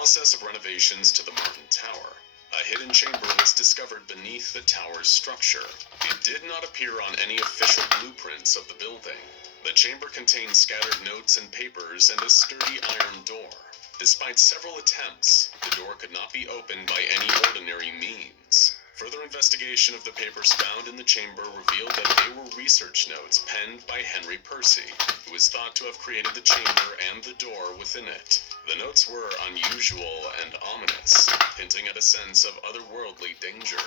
process of renovations to the Martin Tower, a hidden chamber was discovered beneath the tower's structure. It did not appear on any official blueprints of the building. The chamber contained scattered notes and papers and a sturdy iron door. Despite several attempts, the door could not be opened by any ordinary means. Further investigation of the papers found in the chamber revealed that they were research notes penned by Henry Percy, who is thought to have created the chamber and the door within it. The notes were unusual and ominous, hinting at a sense of otherworldly danger.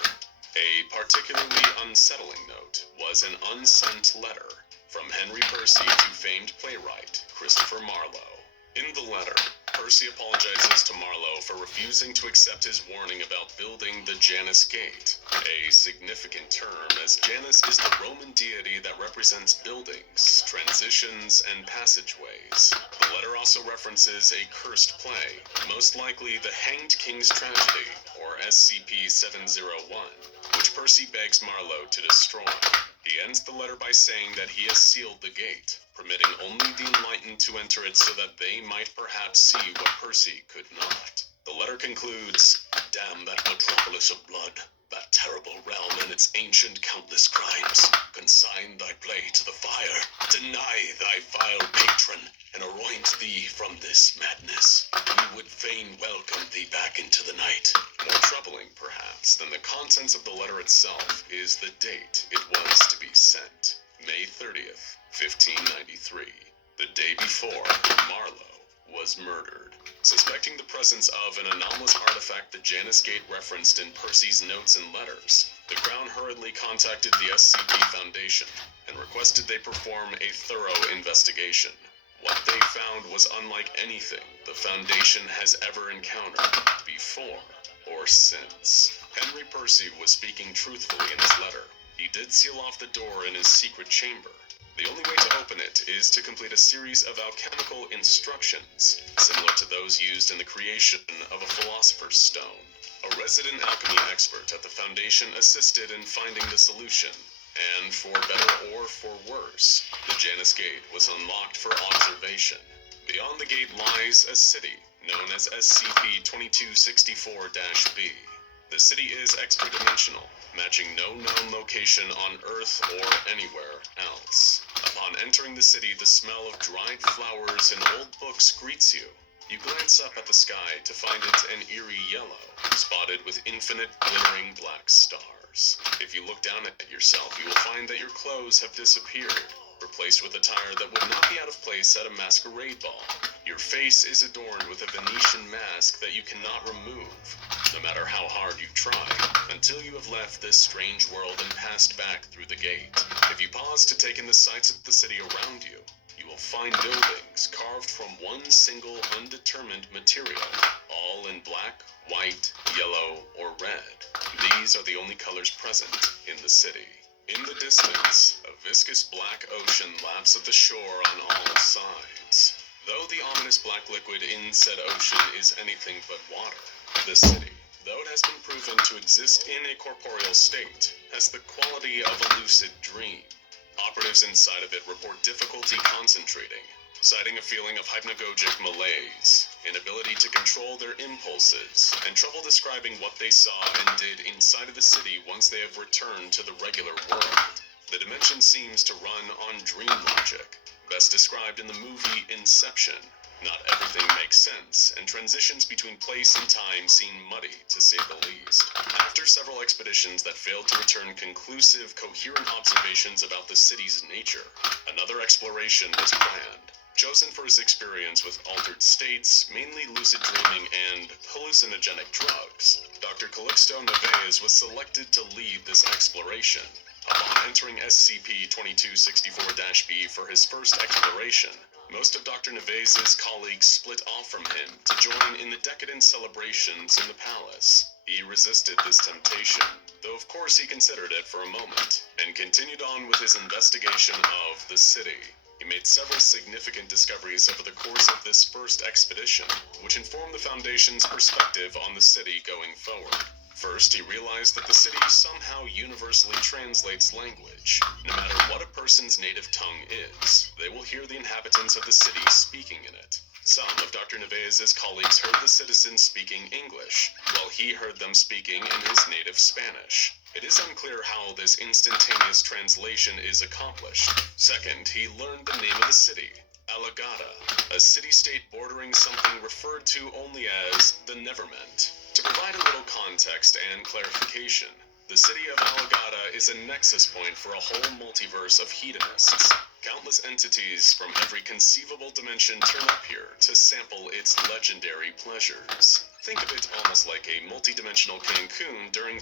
A particularly unsettling note was an unsent letter from Henry Percy to famed playwright Christopher Marlowe. In the letter, Percy apologizes to Marlowe for refusing to accept his warning about building the Janus Gate, a significant term as Janus is the Roman deity that represents buildings, transitions, and passageways. The letter also references a cursed play, most likely the Hanged King's Tragedy, or SCP-701, which Percy begs Marlowe to destroy. He ends the letter by saying that he has sealed the gate, permitting only the enlightened to enter it so that they might perhaps see what Percy could not. The letter concludes, "Damn that metropolis of blood, that terrible realm and its ancient countless crimes. Consign thy play to the fire, deny thy vile patron, and anoint thee from this madness. We would fain welcome thee back into the night." More troubling, perhaps, than the contents of the letter itself is the date it was to be sent. May 30th, 1593, the day before Marlowe was murdered. Suspecting the presence of an anomalous artifact the Janus Gate referenced in Percy's notes and letters, the Crown hurriedly contacted the SCP Foundation and requested they perform a thorough investigation. What they found was unlike anything the Foundation has ever encountered before or since. Henry Percy was speaking truthfully in his letter. He did seal off the door in his secret chamber. The only way to open it is to complete a series of alchemical instructions, similar to those used in the creation of a philosopher's stone. A resident alchemy expert at the Foundation assisted in finding the solution, and for better or for worse, the Janus Gate was unlocked for observation. Beyond the gate lies a city known as SCP-2264-B. The city is extra-dimensional, matching no known location on Earth or anywhere else. Upon entering the city, the smell of dried flowers and old books greets you. You glance up at the sky to find it an eerie yellow, spotted with infinite glittering black stars. If you look down at yourself, you will find that your clothes have disappeared, replaced with attire that would not be out of place at a masquerade ball. Your face is adorned with a Venetian mask that you cannot remove, no matter how hard you try, until you have left this strange world and passed back through the gate. If you pause to take in the sights of the city around you, you will find buildings carved from one single undetermined material, all in black, white, yellow, or red. These are the only colors present in the city. In the distance, a viscous black ocean laps at the shore on all sides. Though the ominous black liquid in said ocean is anything but water, the city, though it has been proven to exist in a corporeal state, has the quality of a lucid dream. Operatives inside of it report difficulty concentrating, citing a feeling of hypnagogic malaise, inability to control their impulses, and trouble describing what they saw and did inside of the city once they have returned to the regular world. The dimension seems to run on dream logic, best described in the movie Inception. Not everything makes sense, and transitions between place and time seem muddy, to say the least. After several expeditions that failed to return conclusive, coherent observations about the city's nature, another exploration was planned. Chosen for his experience with altered states, mainly lucid dreaming and hallucinogenic drugs, Dr. Calixto Neves was selected to lead this exploration. Upon entering SCP-2264-B for his first exploration, most of Dr. Neves' colleagues split off from him to join in the decadent celebrations in the palace. He resisted this temptation, though of course he considered it for a moment, and continued on with his investigation of the city. He made several significant discoveries over the course of this first expedition, which informed the Foundation's perspective on the city going forward. First, he realized that the city somehow universally translates language. No matter what a person's native tongue is, they will hear the inhabitants of the city speaking in it. Some of Dr. Nevaez's colleagues heard the citizens speaking English, while he heard them speaking in his native Spanish. It is unclear how this instantaneous translation is accomplished. Second, he learned the name of the city, Alegada, a city-state bordering something referred to only as the Neverment. To provide a little context and clarification, the city of Alegada is a nexus point for a whole multiverse of hedonists. Countless entities from every conceivable dimension turn up here to sample its legendary pleasures. Think of it almost like a multidimensional Cancun during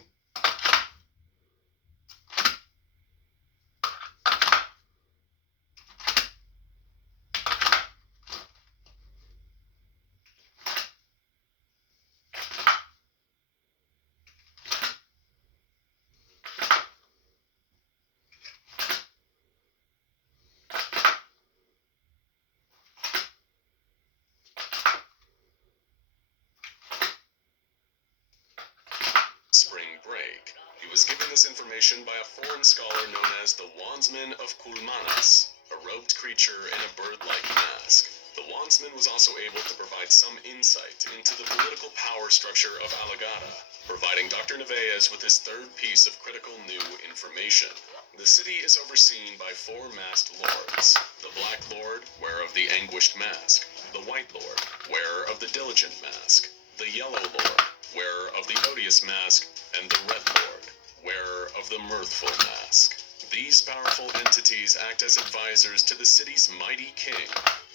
spring break. He was given this information by a foreign scholar known as the Wandsman of Kulmanas, a robed creature in a bird-like mask. The Wandsman was also able to provide some insight into the political power structure of Alegada, providing Dr. Nevaez with his third piece of critical new information. The city is overseen by four masked lords: the Black Lord, wearer of the Anguished Mask; the White Lord, wearer of the Diligent Mask; the Yellow Lord, wearer of the Odious Mask; and the Red Lord, wearer of the Mirthful Mask. These powerful entities act as advisors to the city's mighty king,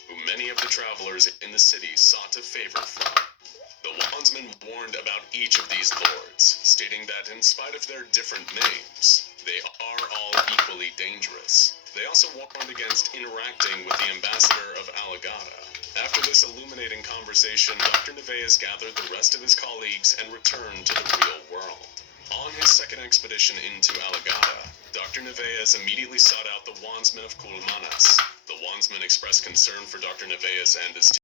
who many of the travelers in the city sought a favor from. The Wandsman warned about each of these lords, stating that in spite of their different names, they are all equally dangerous. They also warned against interacting with the ambassador of Alegada. After this illuminating conversation, Dr. Nevaez gathered the rest of his colleagues and returned to the real world. On his second expedition into Alegada, Dr. Nevaez immediately sought out the Wandsman of Kulmanas. The Wandsman expressed concern for Dr. Nevaez and his team.